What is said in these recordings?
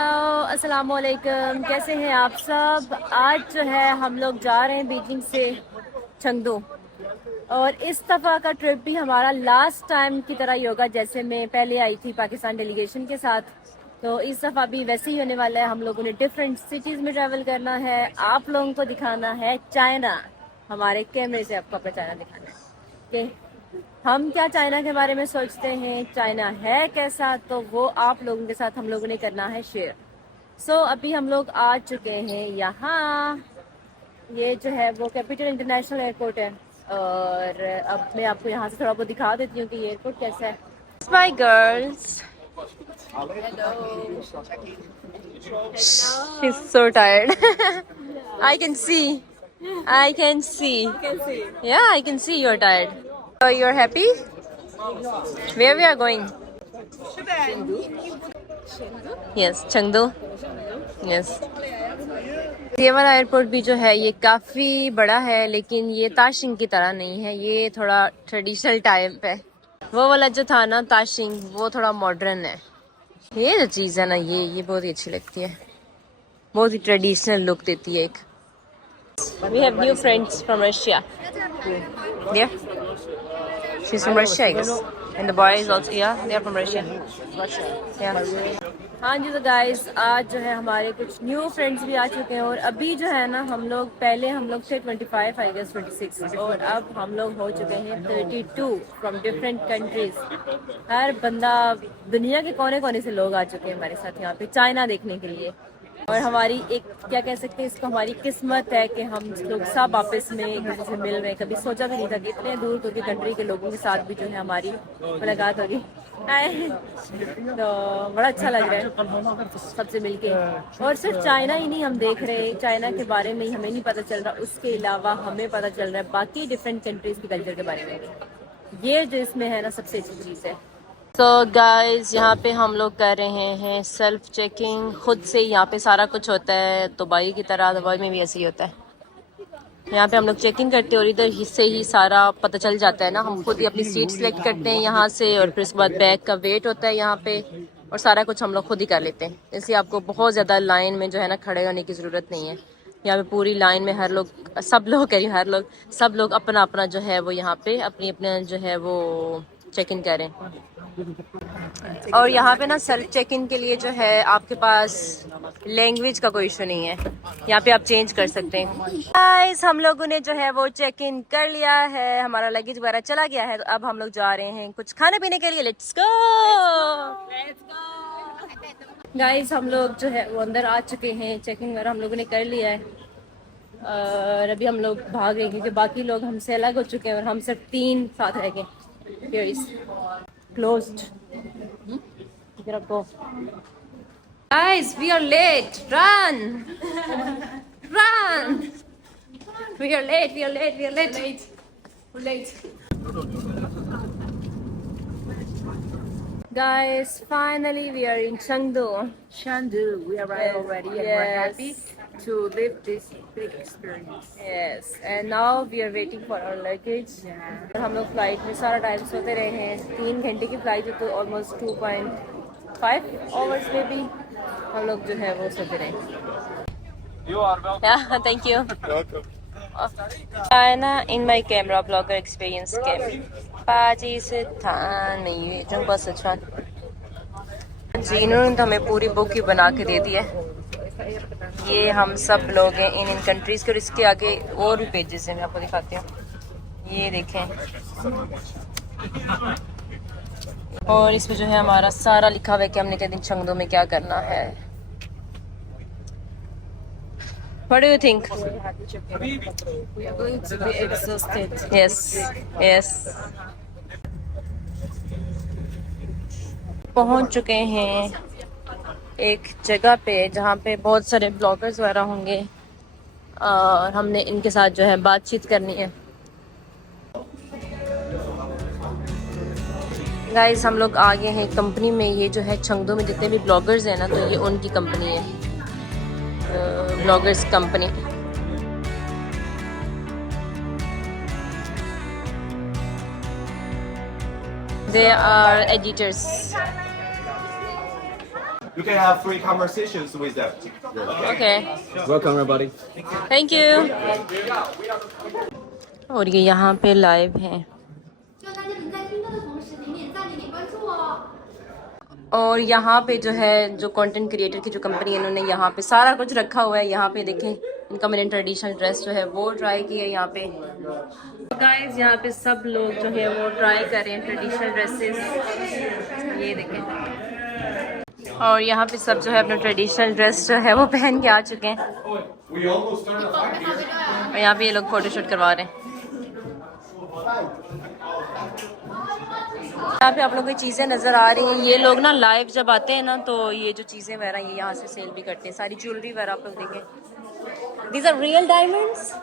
अस्सलाम वालेकुम, कैसे हैं आप सब। आज जो है हम लोग जा रहे हैं बीजिंग से चंगदू। और इस दफ़ा का ट्रिप भी हमारा लास्ट टाइम की तरह ही होगा, जैसे मैं पहले आई थी पाकिस्तान डेलीगेशन के साथ। तो इस दफ़ा भी वैसे ही होने वाला है। हम लोगों ने डिफरेंट सिटीज़ में ट्रैवल करना है, आप लोगों को दिखाना है चाइना। हमारे कैमरे से आपको अपना चाइना दिखाना है कि हम क्या चाइना के बारे में सोचते हैं, चाइना है कैसा, तो वो आप लोगों के साथ हम लोगों ने करना है शेयर। अभी हम लोग आ चुके हैं यहाँ। ये जो है वो कैपिटल इंटरनेशनल एयरपोर्ट है। और अब मैं आपको यहाँ से थोड़ा बहुत दिखा देती हूँ कि ये एयरपोर्ट कैसा है। Bye girls. She's so tired. I can see. I can see. Yeah, I can see you're tired. You're happy? Where we are going? Yes, Chengdu. Yes. ये वाला एयरपोर्ट भी जो है ये काफी बड़ा है, लेकिन ये ताशिंग की तरह नहीं है। ये थोड़ा ट्रेडिशनल टाइप है। वो वाला जो था ना ताशिंग, वो थोड़ा मॉडर्न है। ये जो चीज़ है ना, ये बहुत ही अच्छी लगती है, बहुत ही ट्रेडिशनल लुक देती है एक। We have new friends from Russia. Yeah, she's from Russia, I guess. And the boy is also, yeah, they are from Russia. Yeah. हाँ जी, तो गाइस आज जो है हमारे कुछ न्यू फ्रेंड्स भी आ चुके हैं। और अभी जो है ना हम लोग थे 25 आई गेस 26, और अब हम लोग हो चुके हैं 32 फ्रॉम डिफरेंट कंट्रीज। हर बंदा, दुनिया के कोने कोने से लोग आ चुके हैं हमारे साथ यहाँ पे चाइना देखने के लिए। और हमारी एक, क्या कह सकते हैं इसको, हमारी किस्मत है कि हम लोग सब आपस में एक दूसरे से मिल रहे हैं। कभी सोचा भी नहीं था कि इतने दूर दूर की कंट्री के लोगों के साथ भी जो है हमारी मुलाकात होगी। तो बड़ा अच्छा लग रहा है सबसे मिलके। और सिर्फ चाइना ही नहीं हम देख रहे हैं, चाइना के बारे में ही हमें नहीं पता चल रहा, उसके अलावा हमें पता चल रहा है बाकी डिफरेंट कंट्रीज के कल्चर के बारे में। ये जो इसमें है ना सबसे अच्छी चीज़ है। तो गाइस यहाँ पे हम लोग कर रहे हैं सेल्फ चेकिंग। खुद से यहाँ पे सारा कुछ होता है, दुबई की तरह दुबई में भी ऐसे ही होता है। यहाँ पे हम लोग चेकिंग करते हैं और इधर से ही सारा पता चल जाता है ना। हम खुद ही अपनी सीट सेलेक्ट करते हैं यहाँ से, और फिर उसके बाद बैग का वेट होता है यहाँ पे, और सारा कुछ हम लोग खुद ही कर लेते हैं। इसलिए आपको बहुत ज़्यादा लाइन में जो है ना खड़े होने की ज़रूरत नहीं है। यहाँ पे पूरी लाइन में हर लोग, सब लोग अपना अपना जो है वो यहाँ पे अपनी अपना जो है वो चेक इन करें। और यहाँ पे ना सेल्फ चेक इन के लिए जो है आपके पास लैंग्वेज का कोई इशू नहीं है, यहाँ पे आप चेंज कर सकते हैं। गाइस हम लोगों ने जो है वो चेक इन कर लिया है, हमारा लगेज वगैरह चला गया है। तो अब हम लोग जा रहे हैं कुछ खाने पीने के लिए। Let's go. गाइस हम लोग जो है वो अंदर आ चुके हैं, चेकिंग वगैरह हम लोगों ने कर लिया है। और अभी हम लोग भाग रहे हैं क्योंकि बाकी लोग हमसे अलग हो चुके हैं और हम सिर्फ 3 साथ रह गए। Here is closed. Get up, go. Guys, we are late. Run! Run! We are late. We are late. We are late. We're late. Guys, finally we are in Chengdu. Chengdu, we arrived already and we're happy to live this big experience. Yes, and now we are waiting for our luggage. Yeah. हम लोग flight में सारा time सोते रहे हैं। 3 घंटे की flight है, तो ऑलमोस्ट 2.5 आवर्स में भी हम लोग जो है वो सोते रहे। You are welcome. Yeah, thank you. Welcome. China in my camera blogger experience came. 巴基斯坦美语中国四川जी, इन्होंने तो हमें पूरी बुक ही बना के दे दी है। ये हम सब लोग हैं इन कंट्रीज के, और इसके आगे और भी पेजेस हैं, मैं आपको दिखाती हूँ। ये देखें, और इसमें जो है हमारा सारा लिखा हुआ है कि हमने कितने दिन चंगदू में क्या करना है। What do you think? We are going to be exhausted. Yes, yes. पहुंच चुके हैं एक जगह पे जहाँ पे बहुत सारे ब्लॉगर्स वगैरह होंगे, और हमने इनके साथ जो है बातचीत करनी है। गाइस हम लोग आ गए हैं कंपनी में। ये जो है चंगदू में जितने भी ब्लॉगर्स हैं ना, तो ये उनकी कंपनी है, bloggers company. They are editors. You can have free conversations with them. Okay. Welcome everybody. Thank you. और ये यहाँ पे लाइव हैं और यहाँ पे जो है जो कंटेंट क्रिएटर की जो कंपनी है इन्होंने यहाँ पे सारा कुछ रखा हुआ है। यहाँ पे देखें इनका मैंने ट्रेडिशनल ड्रेस जो है वो ट्राई किया है यहाँ पे। गाइस यहाँ पे सब लोग जो है वो ट्राई कर रहे हैं ट्रेडिशनल ड्रेसेस, ये देखें। और यहाँ पे सब जो है अपना ट्रेडिशनल ड्रेस जो है वो पहन के आ चुके हैं और यहाँ पे ये लोग फोटोशूट करवा रहे हैं। यहाँ पे आप लोगों को चीज़ें नज़र आ रही हैं। ये लोग ना लाइव जब आते हैं ना तो ये जो चीज़ें वगैरह ये यहाँ से सेल भी करते हैं। सारी ज्वेलरी वगैरह आप लोग देखें। These are real diamonds?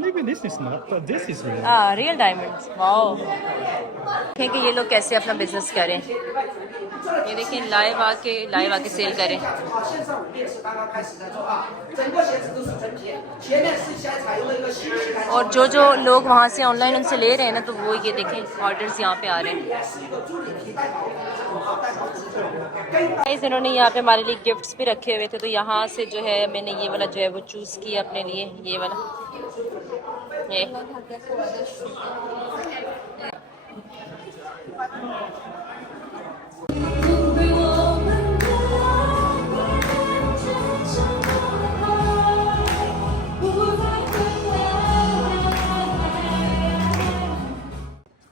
Maybe this is not, but this is real. Real diamonds. Wow, देखें कि ये लोग कैसे अपना बिजनेस करें। ये देखें लाइव आके सेल करें। और जो लोग वहाँ से ऑनलाइन उनसे ले रहे हैं ना तो वो ये देखें ऑर्डर्स यहाँ पे आ रहे हैं। इन्होंने यहाँ पे हमारे लिए गिफ्ट्स भी रखे हुए थे तो यहाँ से जो है मैंने ये वाला जो है वो चूज़ किया अपने लिए, ये वाला ये।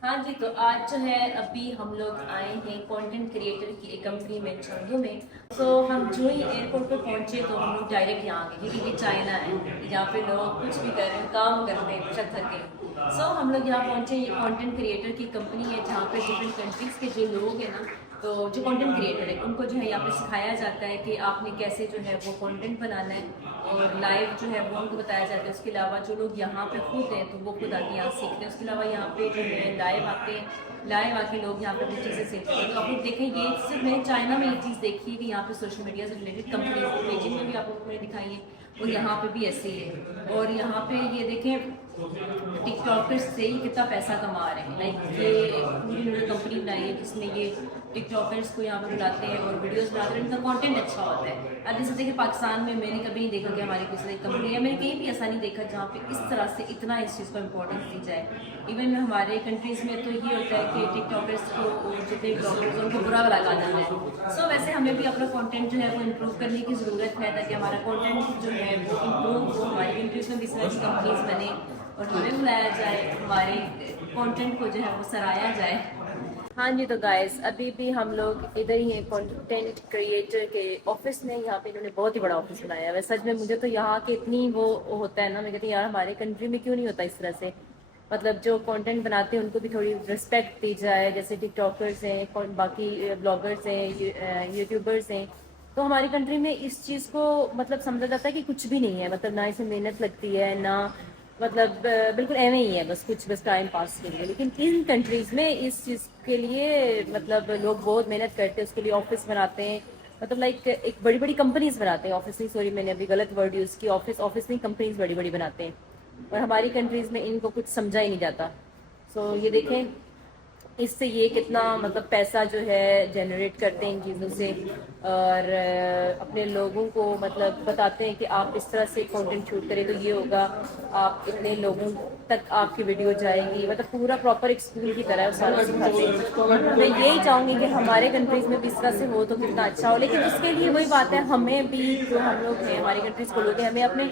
हाँ जी, तो आज जो है अभी हम लोग आए हैं कंटेंट क्रिएटर की एक कंपनी में चंगू में। तो हम जो ही एयरपोर्ट पे पहुंचे तो हम लोग डायरेक्ट यहाँ आ गए क्योंकि ये चाइना है, यहाँ पे लोग कुछ भी कर रहे हैं, काम कर रहे हैं थक के। सो हम लोग यहाँ पहुंचे, ये कंटेंट क्रिएटर की कंपनी है जहाँ पे डिफरेंट कंट्रीज़ के जो लोग हैं ना, तो जो कंटेंट क्रिएटर है उनको जो है यहाँ पे सिखाया जाता है कि आपने कैसे जो है वो कंटेंट बनाना है और लाइव जो है वो उनको बताया जाता है। उसके अलावा जो लोग यहाँ पे खुद हैं तो वो खुद आके यहाँ सीखते हैं। उसके अलावा यहाँ पे जो है लाइव आके लोग यहाँ पे अपनी चीज़ें सीखते हैं। तो आप लोग देखें, ये सिर्फ मैंने चाइना में एक चीज़ देखी है कि यहाँ पे सोशल मीडिया से रिलेटेड कंपनीज बेजिंग में भी आप लोगों को दिखाई है और यहाँ पे भी ऐसे ही है। और यहाँ पे ये देखें टिकटॉकर्स से ही कितना पैसा कमा रहे हैं। लाइक ये पूरी कंपनी बनाई है जिसमें ये टिकटॉकर्स को यहाँ पे बुलाते हैं और वीडियोस बनाते हैं, इनका कंटेंट अच्छा होता है। अब जैसे देखिए पाकिस्तान में मैंने कभी नहीं देखा कि हमारी किसी कंपनी है, मैंने कहीं भी ऐसा नहीं देखा जहाँ पे इस तरह से इतना इस चीज़ को इम्पोर्टेंस दी जाए। इवन हमारे कंट्रीज़ में तो ये होता है कि टिकटॉकर्स को जितने ब्लॉगर्स उनको बुरा भला कहा जाता है। सो वैसे हमें भी अपना कंटेंट जो है वो इम्प्रूव करने की ज़रूरत है ताकि हमारा कंटेंट जो है वो इम्प्रूव हो, हमारी कंट्रीज़ में भी इस तरह की कंपनीज बने और हमें बुलाया जाए, हमारे कंटेंट को जो है वो सराहा जाए। हाँ जी, तो गाइस अभी भी हम लोग इधर ही हैं कंटेंट क्रिएटर के ऑफिस में। यहाँ पे इन्होंने बहुत ही बड़ा ऑफिस बनाया है। सच में मुझे तो यहाँ के इतनी वो होता है ना, मैं कहती हूँ यार हमारे कंट्री में क्यों नहीं होता इस तरह से। मतलब जो कंटेंट बनाते हैं उनको भी थोड़ी रिस्पेक्ट दी जाए, जैसे टिकटॉकर्स हैं, बाकी ब्लॉगर्स हैं, यूट्यूबर्स हैं। तो हमारी कंट्री में इस चीज़ को मतलब समझा जाता है कि कुछ भी नहीं है, मतलब ना इसमें मेहनत लगती है ना, मतलब बिल्कुल एवं ही है, बस टाइम पास के लिए। लेकिन इन कंट्रीज़ में इस चीज़ के लिए मतलब लोग बहुत मेहनत करते हैं, उसके लिए ऑफिस बनाते हैं। मतलब लाइक एक बड़ी बड़ी कंपनीज बनाते हैं, ऑफिस नहीं, सॉरी मैंने अभी गलत वर्ड यूज़ की, ऑफिस नहीं कंपनीज बड़ी बड़ी बनाते हैं। और हमारी कंट्रीज़ में इनको कुछ समझा ही नहीं जाता। सो ये देखें इससे ये कितना मतलब पैसा जो है जनरेट करते हैं इन चीज़ों से और अपने लोगों को मतलब बताते हैं कि आप इस तरह से कंटेंट शूट करें तो ये होगा, आप इतने लोगों तक आपकी वीडियो जाएगी। मतलब पूरा प्रॉपर एक स्कूल की तरह सारा सिखाते हैं। मैं यही चाहूँगी कि हमारे कंट्रीज़ में भी इस तरह से हो तो कितना अच्छा हो। लेकिन उसके लिए वही बात है, हमें भी जो हम लोग हैं हमारी कंट्रीज़ को लोग हैं, हमें अपने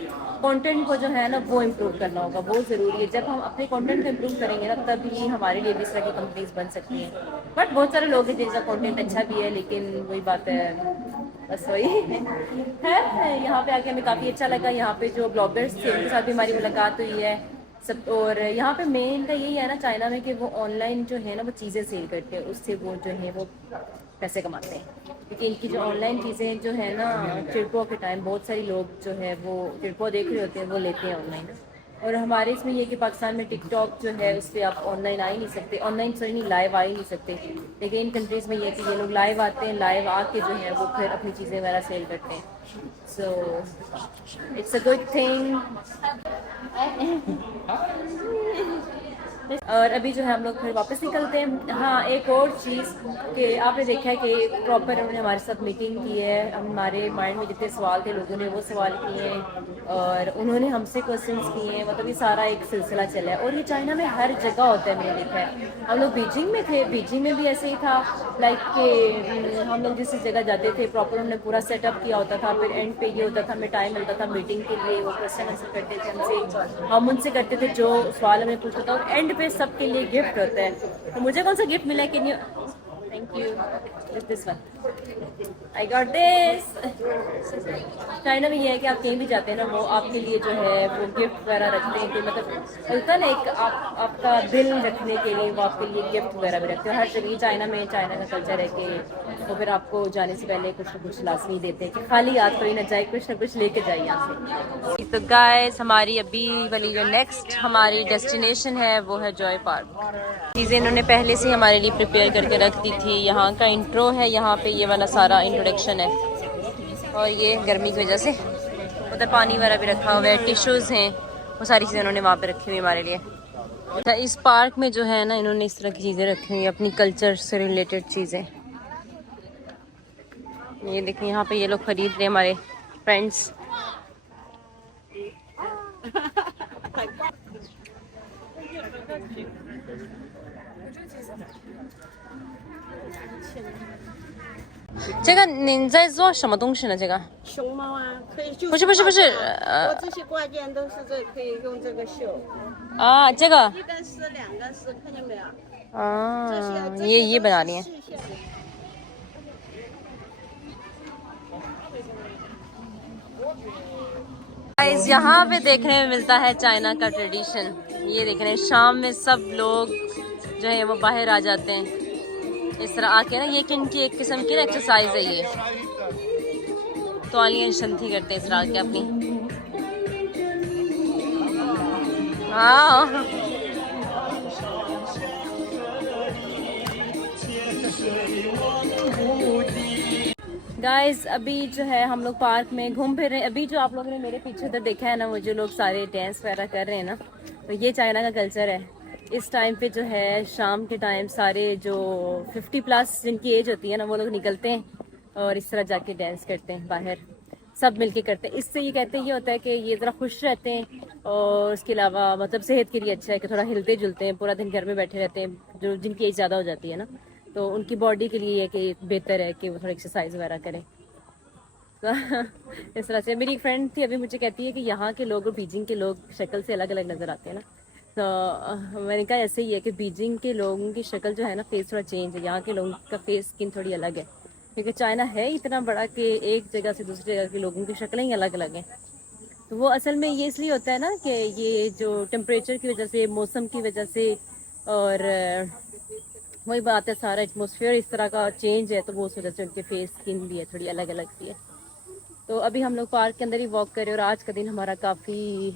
कंटेंट को जो है ना वो इम्प्रूव करना होगा, बहुत ज़रूरी है। जब हम अपने कंटेंट को इम्प्रूव करेंगे ना तभी हमारे लिए भी इस तरह की कंपनीज बन सकती हैं। बट बहुत सारे लोग हैं जिनका कंटेंट अच्छा भी है, लेकिन वही बात है, बस वही है। यहाँ पे आके हमें काफ़ी अच्छा लगा। यहाँ पे जो ब्लॉगर्स थे उनके साथ भी हमारी मुलाकात हुई है सब। और यहाँ पे मेन का यही है ना चाइना में कि वो ऑनलाइन जो है ना वो चीज़ें सेल करके उससे वो जो है वो पैसे कमाते हैं। क्योंकि इनकी जो ऑनलाइन चीज़ें जो है ना, टिड़पो के टाइम बहुत सारे लोग जो है वो टिड़पो देख रहे होते हैं, वो लेते हैं ऑनलाइन। और हमारे इसमें ये कि पाकिस्तान में टिकटॉक जो है उस पर आप ऑनलाइन आ ही नहीं सकते, ऑनलाइन सॉरी नहीं लाइव आ ही नहीं सकते। लेकिन इन कंट्रीज़ में ये कि ये लोग लाइव आते हैं, लाइव आके जो है वो फिर अपनी चीज़ें वगैरह सेल करते हैं। So it's a good thing. और अभी जो है हम लोग फिर वापस निकलते हैं। हाँ, एक और चीज़ कि आपने देखा है कि प्रॉपर उन्होंने हमारे साथ मीटिंग की है, हमारे माइंड में जितने सवाल थे लोगों ने वो सवाल किए हैं और उन्होंने हमसे क्वेश्चंस किए हैं। मतलब ये सारा एक सिलसिला चला है और ये चाइना में हर जगह होता है। मैंने देखा है, हम लोग बीजिंग में थे, बीजिंग में भी ऐसे ही था। लाइक कि हम लोग जिस जगह जाते थे प्रॉपर उन्होंने पूरा सेटअप किया होता था। फिर एंड पे ये होता था, हमें टाइम मिलता था मीटिंग के लिए, वो क्वेश्चन आंसर करते थे हमसे, हम उनसे करते थे जो सवाल हमें पूछता था। और एंड पे सबके लिए गिफ्ट होता है। तो मुझे कौन सा गिफ्ट मिला कि नहीं? Thank you, this one I got this. China में ये है कि आप कहीं भी जाते हैं ना, वो आपके लिए जो है वो गिफ्ट वगैरह रखते हैं कि मतलब होता है ना एक आपका दिल रखने के लिए वो आपके लिए गिफ्ट वगैरह भी रखते हैं हर जगह। चाइना में चाइना का कल्चर है कि वो फिर आपको जाने से पहले कुछ ना कुछ लाजमी देते हैं कि खाली याद कोई ना जाए, कुछ ना कुछ लेके जाए यहाँ से। तो गाइस, हमारी अभी वाली जो नेक्स्ट हमारी डेस्टिनेशन है वो है जॉय पार्क। चीज़ें इन्होंने पहले से हमारे लिए प्रिपेयर करके रख दी थी। यहाँ का इंट्रो है, यहाँ पे ये वाला सारा इंट्रोडक्शन है और ये गर्मी की वजह से उधर पानी वगैरह भी रखा हुआ है, टिश्यूज़ हैं, वो सारी चीज़ें उन्होंने वहाँ पे रखी हुई हमारे लिए। तो इस पार्क में जो है ना इन्होंने इस तरह की चीज़ें रखी हुई अपनी कल्चर से रिलेटेड चीज़ें। ये देखिए यहाँ पे ये लोग खरीद रहे हैं हमारे फ्रेंड्स।这个您在做什么东西呢？这个熊猫啊，可以就不是我这些挂件都是可以用这个绣，啊，这个一根丝两根丝，看见没有？啊，这ये बना रही है।细线 गाइस, यहाँ पे देखने में मिलता है चाइना का ट्रेडिशन। ये देख रहे हैं शाम में सब लोग जो है वो बाहर आ जाते हैं इस तरह आके ना। ये इनकी एक किस्म की एक्सरसाइज है, ये तौलियां शंथी करते हैं इस तरह आके अपनी। हाँ, गाइस अभी जो है हम लोग पार्क में घूम फिर रहे हैं। अभी जो आप लोगों ने मेरे पीछे उधर देखा है ना, वो जो लोग सारे डांस वगैरह कर रहे हैं ना, तो ये चाइना का कल्चर है। इस टाइम पे जो है शाम के टाइम सारे जो 50 प्लस जिनकी एज होती है ना वो लोग निकलते हैं और इस तरह जाके डांस करते हैं बाहर, सब मिलके करते हैं। इससे ये कहते हैं ये होता है कि ये ज़रा खुश रहते हैं और उसके अलावा मतलब सेहत के लिए अच्छा है कि थोड़ा हिलते जुलते हैं। पूरा दिन घर में बैठे रहते हैं जो जिनकी एज ज़्यादा हो जाती है ना, तो उनकी बॉडी के लिए कि बेहतर है कि वो थोड़ा एक्सरसाइज वगैरह करें। तो इस तरह से मेरी एक फ्रेंड थी, अभी मुझे कहती है कि यहाँ के लोग और बीजिंग के लोग शक्ल से अलग अलग नज़र आते हैं ना। तो मैंने कहा ऐसे ही है कि बीजिंग के लोगों की शक्ल जो है ना फेस थोड़ा चेंज है, यहाँ के लोगों का फेस स्किन थोड़ी अलग है क्योंकि चाइना है इतना बड़ा कि एक जगह से दूसरी जगह के लोगों की शक्लें ही अलग अलग हैं। तो वो असल में ये इसलिए होता है ना कि ये जो टेम्परेचर की वजह से, मौसम की वजह से और वही बात है, सारा एटमॉस्फेयर इस तरह का चेंज है, तो वो उस वजह से उनके फेस स्किन भी है थोड़ी अलग अलग सी है। तो अभी हम लोग पार्क के अंदर ही वॉक कर रहे हैं और आज का दिन हमारा काफ़ी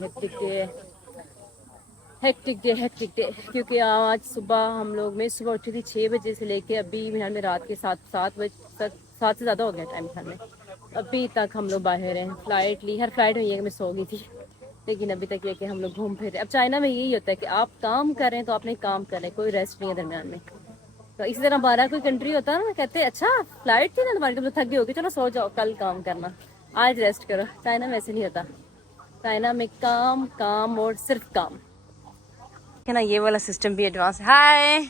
हेक्टिक डे क्योंकि आज सुबह हम लोग, मैं सुबह उठी थी 6 बजे से लेके अभी ख्याल में रात के 7 बजे तक, 7 से ज़्यादा हो गया टाइम ख्याल में। अभी तक हम लोग बाहर हैं, फ्लाइट ली, हर फ्लाइट में ये कि मैं सो गई थी, लेकिन अभी तक ये कि हम लोग घूम फिर रहे। अब चाइना में यही होता है कि आप काम कर रहे हैं तो आपने काम कर रहे हैं, कोई रेस्ट नहीं है दरम्यान में। तो इसी तरह हमारा कोई कंट्री होता है ना, कहते हैं अच्छा फ्लाइट थी ना तुम्हारी, तुम तो थक गई होगी, चलो सो जाओ, कल काम करना, आज रेस्ट करो। चाइना में ऐसे नहीं होता, चाइना में काम काम और सिर्फ काम है ना। ये वाला सिस्टम भी एडवांस है। हाय,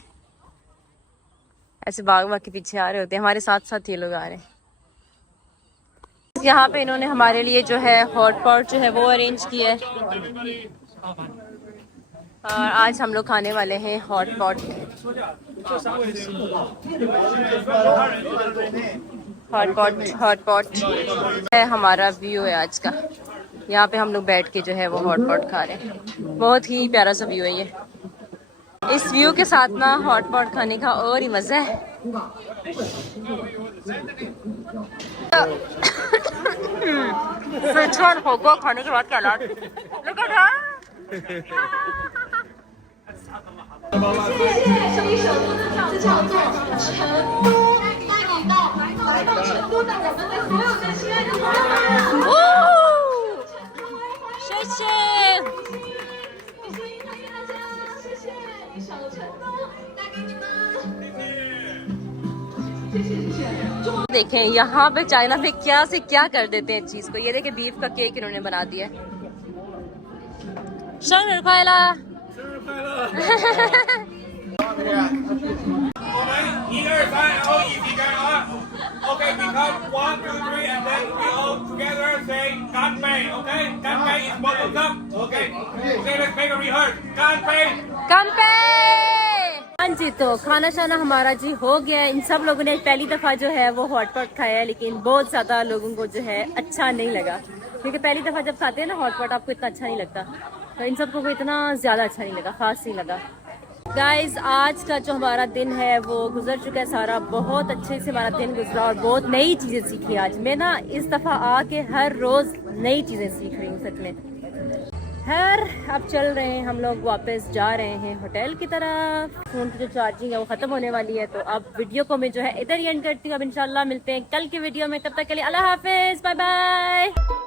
ऐसे भाग भाग के पीछे आ रहे होते हैं, हमारे साथ साथ ये लोग आ रहे हैं। यहाँ पे इन्होंने हमारे लिए जो है हॉट पॉट जो है वो अरेंज किया है और आज हम लोग खाने वाले हैं हॉट पॉट। हॉट पॉट है हमारा व्यू है आज का। यहाँ पे हम लोग बैठ के जो है वो हॉट पॉट खा रहे हैं। बहुत ही प्यारा सा व्यू है ये। इस व्यू के साथ ना हॉट पॉट खाने का और ही मजा है। सिचुआन होगा खाने के बाद क्या हालात। Look at her. 这一首歌的名字叫做《成都》，带你到来到成都的我们的所有的亲爱的朋友们。谢谢。声音传给大家，谢谢。देखें यहाँ पे चाइना में क्या से क्या कर देते हैं चीज को। ये देखें बीफ का केक इन्होंने बना दिया है। Okay, we count 1, 2, 3, and then we all together say Kanpei. Okay, Kanpei is bubble gum. Okay, let's make a rehearse. Kanpei. कंपे। हाँ जी, तो खाना शाना हमारा जी हो गया है। इन सब लोगों ने पहली दफा जो है वो हॉटपॉट खाया है, लेकिन बहुत ज्यादा लोगों को जो है अच्छा नहीं लगा, क्योंकि पहली दफा जब खाते हैं ना हॉटपॉट आपको इतना अच्छा नहीं लगता, तो इन सबको को इतना ज्यादा अच्छा नहीं लगा, खास नहीं लगा। गाइज आज का जो हमारा दिन है वो गुजर चुका है सारा, बहुत अच्छे से हमारा दिन गुजरा और बहुत नई चीजें सीखी आज। मैं ना इस दफा आके हर रोज नई चीजें सीख रही हूँ सच में। खैर अब चल रहे हैं हम लोग, वापस जा रहे हैं होटल की तरफ। फोन की जो चार्जिंग है वो खत्म होने वाली है, तो अब वीडियो को मैं जो है इधर ही एंड करती हूँ। अब इंशाल्लाह मिलते हैं कल की वीडियो में, तब तक के लिए अल्लाह हाफिज, बाय बाय।